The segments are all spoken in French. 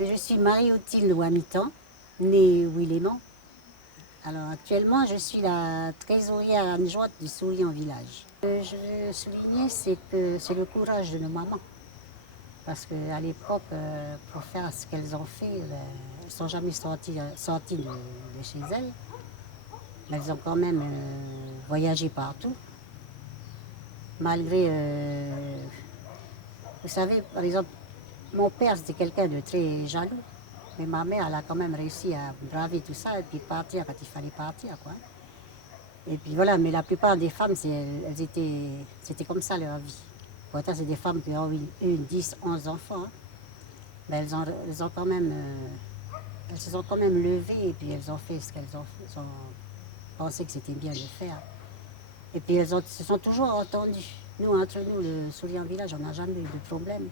Je suis Marie-Odile Ouamitan, née Willéman. Alors actuellement, je suis la trésorière adjointe du Soulian village. Je veux souligner, c'est que c'est le courage de nos mamans. Parce qu'à l'époque, pour faire ce qu'elles ont fait, elles ne sont jamais sorties de chez elles. Mais elles ont quand même voyagé partout. Malgré, vous savez, par exemple, mon père, c'était quelqu'un de très jaloux. Mais ma mère, elle a quand même réussi à braver tout ça et puis partir quand il fallait partir, quoi. Et puis voilà, mais la plupart des femmes, c'était comme ça leur vie. Pourtant, c'est des femmes qui ont eu 10, 11 enfants. Hein. Mais elles ont quand même, elles se sont quand même levées et puis elles ont fait ce elles ont pensé que c'était bien de faire. Et puis se sont toujours entendues. Nous, entre nous, le Soulian village, on n'a jamais eu de problème.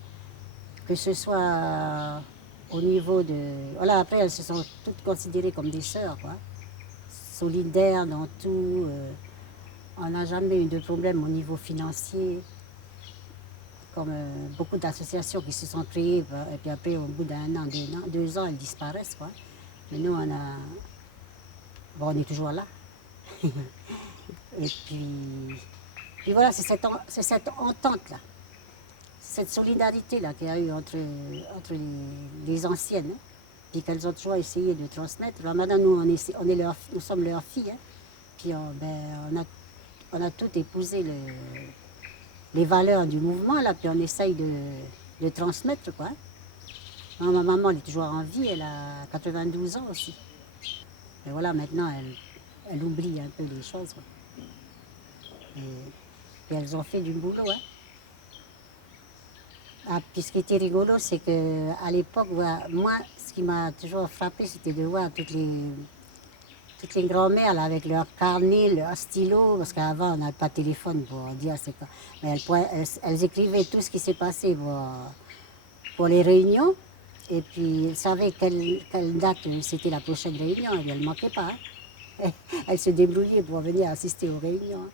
Que ce soit au niveau de... Voilà, après, elles se sont toutes considérées comme des sœurs, quoi. Solidaires dans tout. On n'a jamais eu de problème au niveau financier. Comme beaucoup d'associations qui se sont créées, et puis après, au bout d'un an, 2 ans, elles disparaissent, quoi. Mais nous, bon, on est toujours là. Et puis voilà, c'est cette entente-là, cette solidarité-là qu'il y a eu entre les anciennes, hein, puis qu'elles ont toujours essayé de transmettre. Alors maintenant, nous, nous sommes leurs filles, hein, puis on a tout épousé les valeurs du mouvement, là, puis on essaye de transmettre, quoi. Alors, ma maman, elle est toujours en vie, elle a 92 ans aussi. Et voilà, maintenant, elle oublie un peu les choses, quoi. Et elles ont fait du boulot, hein. Ah, puis ce qui était rigolo, c'est qu'à l'époque, moi, ce qui m'a toujours frappé, c'était de voir toutes les grand-mères là, avec leurs carnets, leurs stylos, parce qu'avant, on n'avait pas de téléphone pour dire c'est quoi. Mais elles écrivaient tout ce qui s'est passé pour les réunions. Et puis, elles savaient quelle date c'était la prochaine réunion, et elles ne manquaient pas. Hein. Elles se débrouillaient pour venir assister aux réunions. Hein.